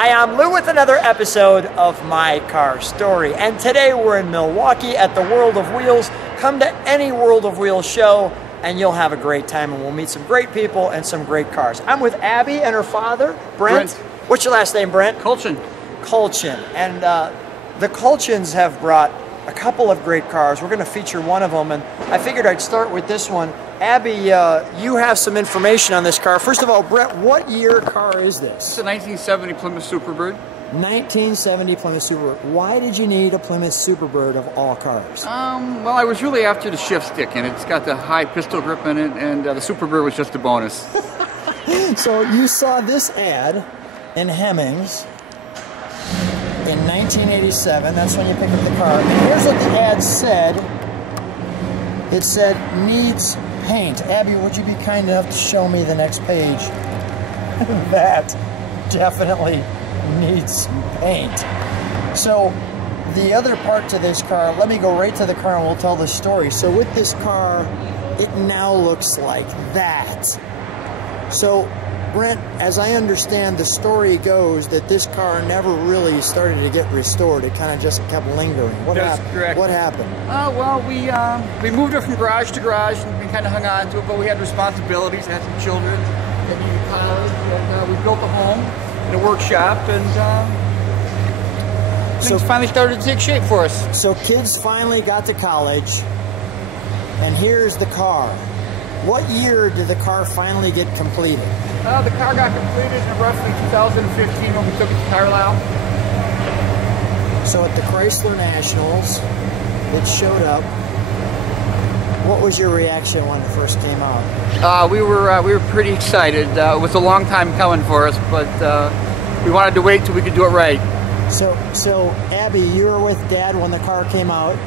Hi, I'm Lou with another episode of My Car Story, and today we're in Milwaukee at the World of Wheels. Come to any World of Wheels show and you'll have a great time, and we'll meet some great people and some great cars. I'm with Abby and her father, Brent. What's your last name, Brent? Kultgen. Kultgen. And the Kultgens have brought a couple of great cars. We're going to feature one of them, and I figured I'd start with this one. Abby, you have some information on this car. First of all, Brent, what year car is this? It's a 1970 Plymouth Superbird. 1970 Plymouth Superbird. Why did you need a Plymouth Superbird of all cars? Well, I was really after the shift stick, and it's got the high pistol grip in it, and the Superbird was just a bonus. So you saw this ad in Hemmings in 1987. That's when you picked up the car. And here's what the ad said. It said, needs paint. Abby, would you be kind enough to show me the next page? That definitely needs paint. So the other part to this car, let me go right to the car and we'll tell the story. So with this car, it now looks like that. So Brent, as I understand, the story goes that this car never really started to get restored. It kind of just kept lingering. That's correct. What happened? Well, we moved it from garage to garage, and we kind of hung on to it, but we had responsibilities, had some children that needed college, and we built a home and a workshop, and things finally started to take shape for us. So kids finally got to college, and here's the car. What year did the car finally get completed? The car got completed in roughly 2015 when we took it to Carlisle. So at the Chrysler Nationals, it showed up. What was your reaction when it first came out? We were pretty excited. It was a long time coming for us, but we wanted to wait till we could do it right. So Abby, you were with Dad when the car came out.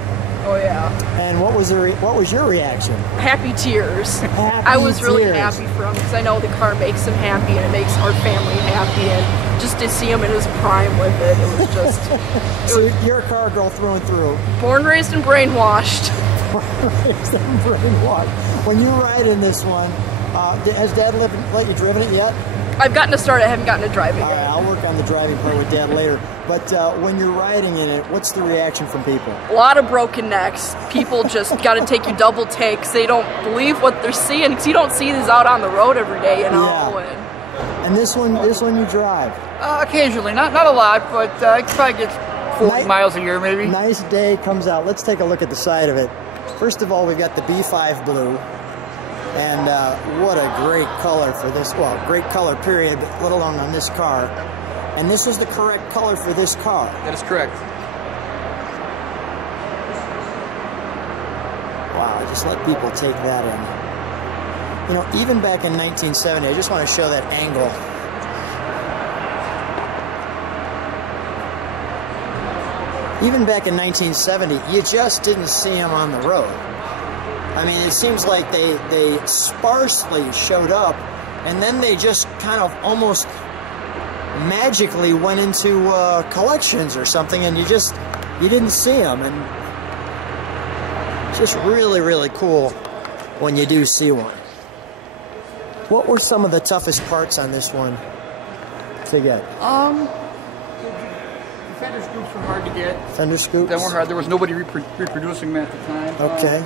Oh yeah. And what was your reaction? Happy tears. Happy I was really tears. happy for him because I know the car makes him happy and it makes our family happy, and just to see him in his prime with it, it was just. So you're a car girl through and through. Born, raised, and brainwashed. Raised and brainwashed. When you ride in this one, has Dad let you driven it yet? I've gotten to start. I haven't gotten to drive it yet. I'll work on the driving part with Dad later. But when you're riding in it, what's the reaction from people? A lot of broken necks. People just got to take you double takes. They don't believe what they're seeing because you don't see these out on the road every day, you know. Yeah. And this one you drive? Occasionally, not a lot, but I could probably get 40 miles a year maybe. Nice day comes out. Let's take a look at the side of it. First of all, we've got the B5 blue. And what a great color for this, well, great color period, but let alone on this car. And this is the correct color for this car. That is correct. Wow, just let people take that in. You know, even back in 1970, I just want to show that angle. Even back in 1970, you just didn't see them on the road. I mean, it seems like they sparsely showed up, and then they just kind of almost magically went into collections or something, and you didn't see them. And it's just really, really cool when you do see one. What were some of the toughest parts on this one to get? The fender scoops were hard to get. Fender scoops? They were hard. There was nobody reproducing them at the time. Okay.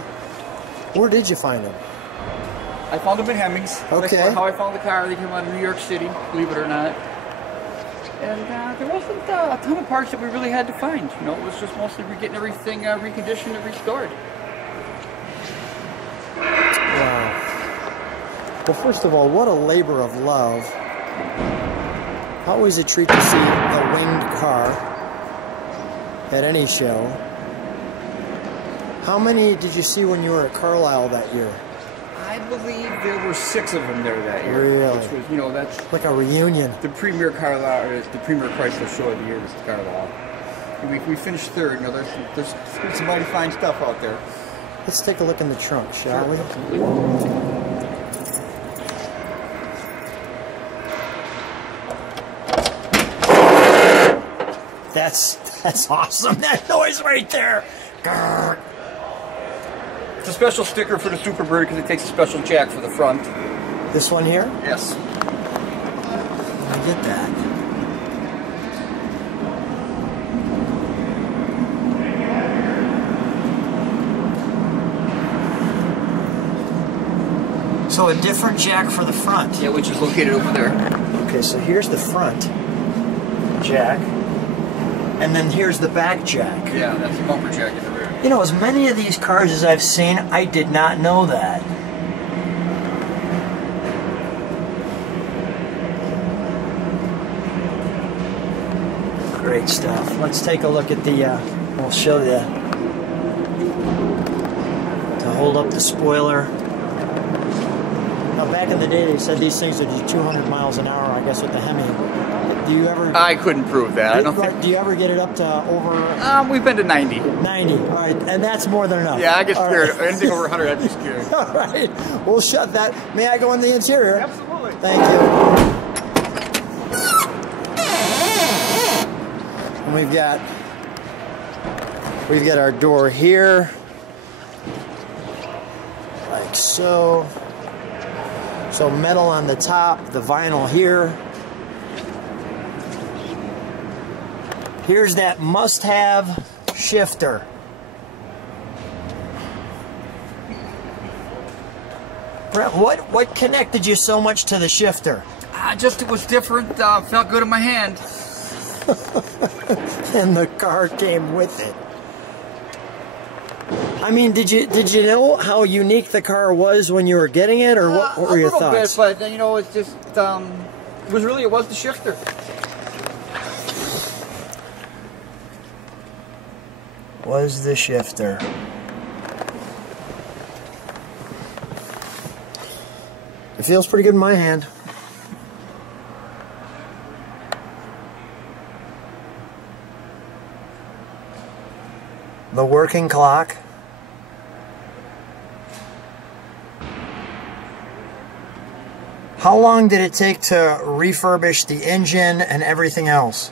Where did you find them? I found them in Hemmings. Okay. That's how I found the car. They came out of New York City, believe it or not. And there wasn't a ton of parts that we really had to find. You know, it was just mostly getting everything reconditioned and restored. Wow. Well, first of all, what a labor of love. Always a treat to see a winged car at any show. How many did you see when you were at Carlisle that year? I believe there were 6 of them there that year. Really? Which was, you know, that's like a reunion. The premier Carlisle, or the premier Chrysler show of the year was Carlisle. We finished 3rd. You know, there's some mighty fine stuff out there. Let's take a look in the trunk, shall we? That's awesome. That noise right there. Grr. It's a special sticker for the Superbird because it takes a special jack for the front. This one here? Yes. I get that. So a different jack for the front. Yeah, which is located over there. Okay, so here's the front jack, and then here's the back jack. Yeah, that's the bumper jack in the rear. You know, as many of these cars as I've seen, I did not know that. Great stuff. Let's take a look at the, we'll show you, to hold up the spoiler. Now, back in the day, they said these things would do 200 miles an hour, I guess, with the Hemi. Do you ever... I couldn't prove that. I don't think... Do you ever get it up to over... We've been to 90. 90, all right, and that's more than enough. Yeah, I get scared. Right. Anything over 100, I'd be scared. All right, we'll shut that. May I go in the interior? Absolutely. Thank you. And we've got our door here, like so. So metal on the top, the vinyl here. Here's that must-have shifter. Brent, what connected you so much to the shifter? Just it was different. Felt good in my hand. And the car came with it. I mean, did you know how unique the car was when you were getting it, or what were your thoughts? A little bit, but you know, it's just it was the shifter. Was the shifter. It feels pretty good in my hand. The working clock. How long did it take to refurbish the engine and everything else?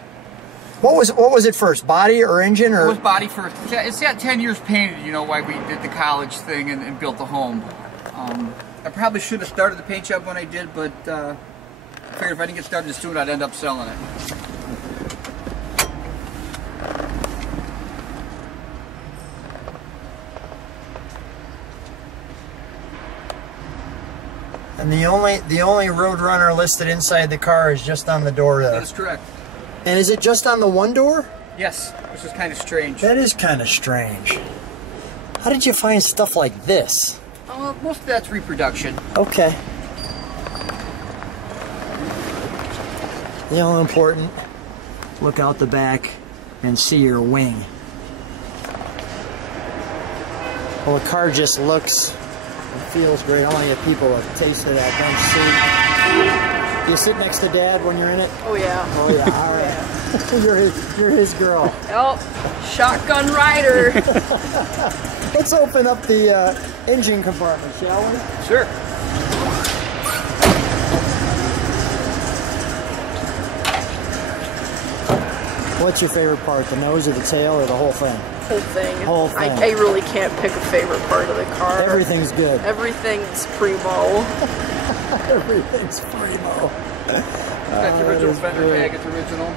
What was it first, body or engine? Or? It was body first. It's got 10 years painted, you know, why we did the college thing and built the home. I probably should have started the paint job when I did, but I figured if I didn't get started as soon, I'd end up selling it. And the only Roadrunner listed inside the car is just on the door there. That is correct. And is it just on the one door? Yes, which is kind of strange. That is kind of strange. How did you find stuff like this? Most of that's reproduction. Okay. The all important, look out the back and see your wing. Well, the car just looks and feels great. How many of people have tasted that bench seat? You sit next to Dad when you're in it? Oh yeah. Oh yeah, all right. You're his girl. Yep. Shotgun rider. Let's open up the engine compartment, shall we? Sure. What's your favorite part, the nose or the tail or the whole thing? Whole thing. Whole thing. I really can't pick a favorite part of the car. Everything's good. Everything's primo. Everything's primo. Got the original fender tag, it's original.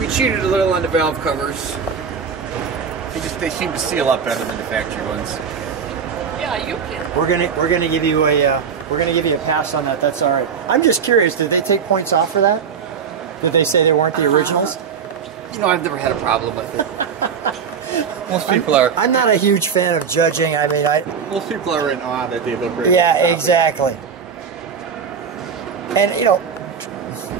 We cheated a little on the valve covers. They seem to seal up better than the factory ones. Yeah, you can. We're gonna give you a pass on that. That's all right. I'm just curious. Did they take points off for that? Did they say they weren't the originals? You know, I've never had a problem with it. Most people are. I'm not a huge fan of judging. I mean, most people are in awe that they look great. Yeah, exactly. And you know,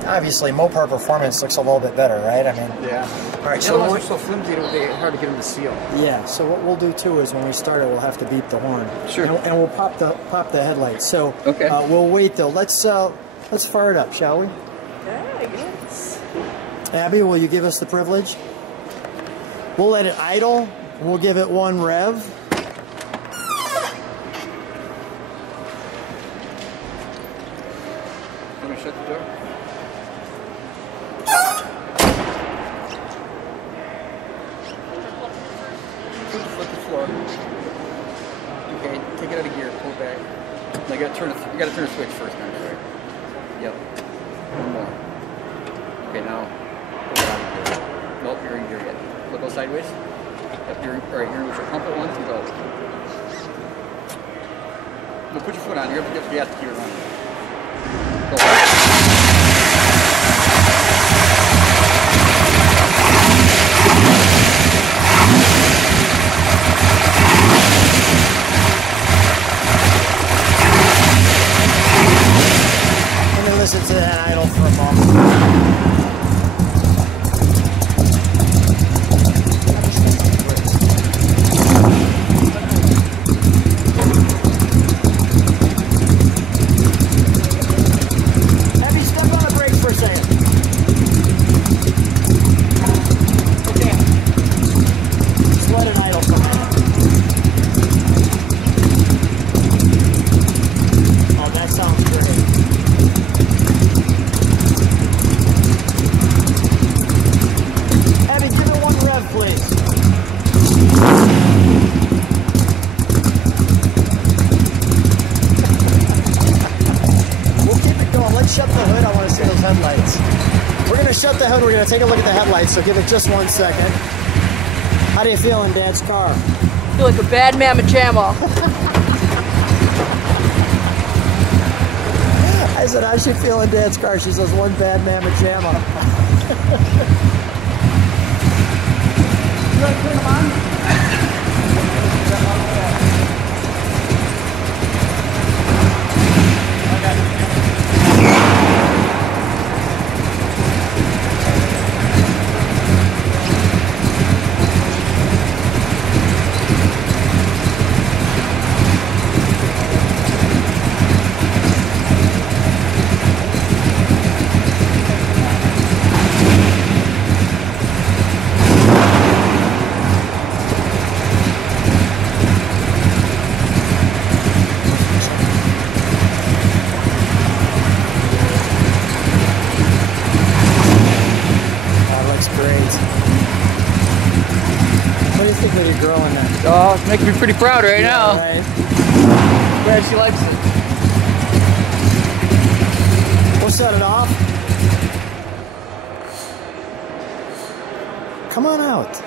obviously, Mopar Performance looks a little bit better, right? I mean, yeah. All right, so they're so flimsy, they're hard to get them to seal. Yeah. So what we'll do too is when we start it, we'll have to beep the horn. Sure. And we'll pop the headlights. So okay. We'll wait though. Let's fire it up, shall we? Yeah, I guess. Abby, will you give us the privilege? We'll let it idle. We'll give it one rev. Let me shut the door. Flip the floor. Okay, take it out of gear, pull it back. Now you gotta turn the switch first, I'm sorry. Yep. One more. Okay, now. Nope, you're in gear yet. We'll go sideways. Yep, right here, we should pump it once and go. No, put your foot on. You have to get the gas to keep it running. Go. Listen to that idle for a moment. Heavy, step on the brakes for a second. Okay. Just let it idle for a minute. Oh, that sounds great. Please. We'll keep it going. Let's shut the hood. I want to see those headlights. We're going to shut the hood. We're going to take a look at the headlights, so give it just 1 second. How do you feel in Dad's car? I feel like a bad mamma jamma. I said, how's she feel in Dad's car? She says, one bad mamma jamma. You want to turn them on? Oh, it's making me pretty proud right now. Right. Glad she likes it. We'll set it off. Come on out.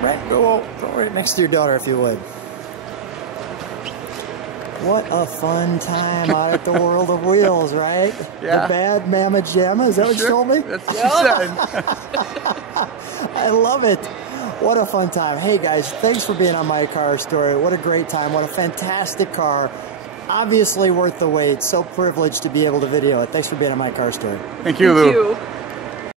Brent, go right next to your daughter if you would. What a fun time out at the World of Wheels, right? Yeah. The bad mamma jamma, is that what you told me? That's what she said. I love it. What a fun time. Hey guys, thanks for being on My Car Story. What a great time. What a fantastic car. Obviously worth the wait. So privileged to be able to video it. Thanks for being on My Car Story. Thank you, Lou. Thank you.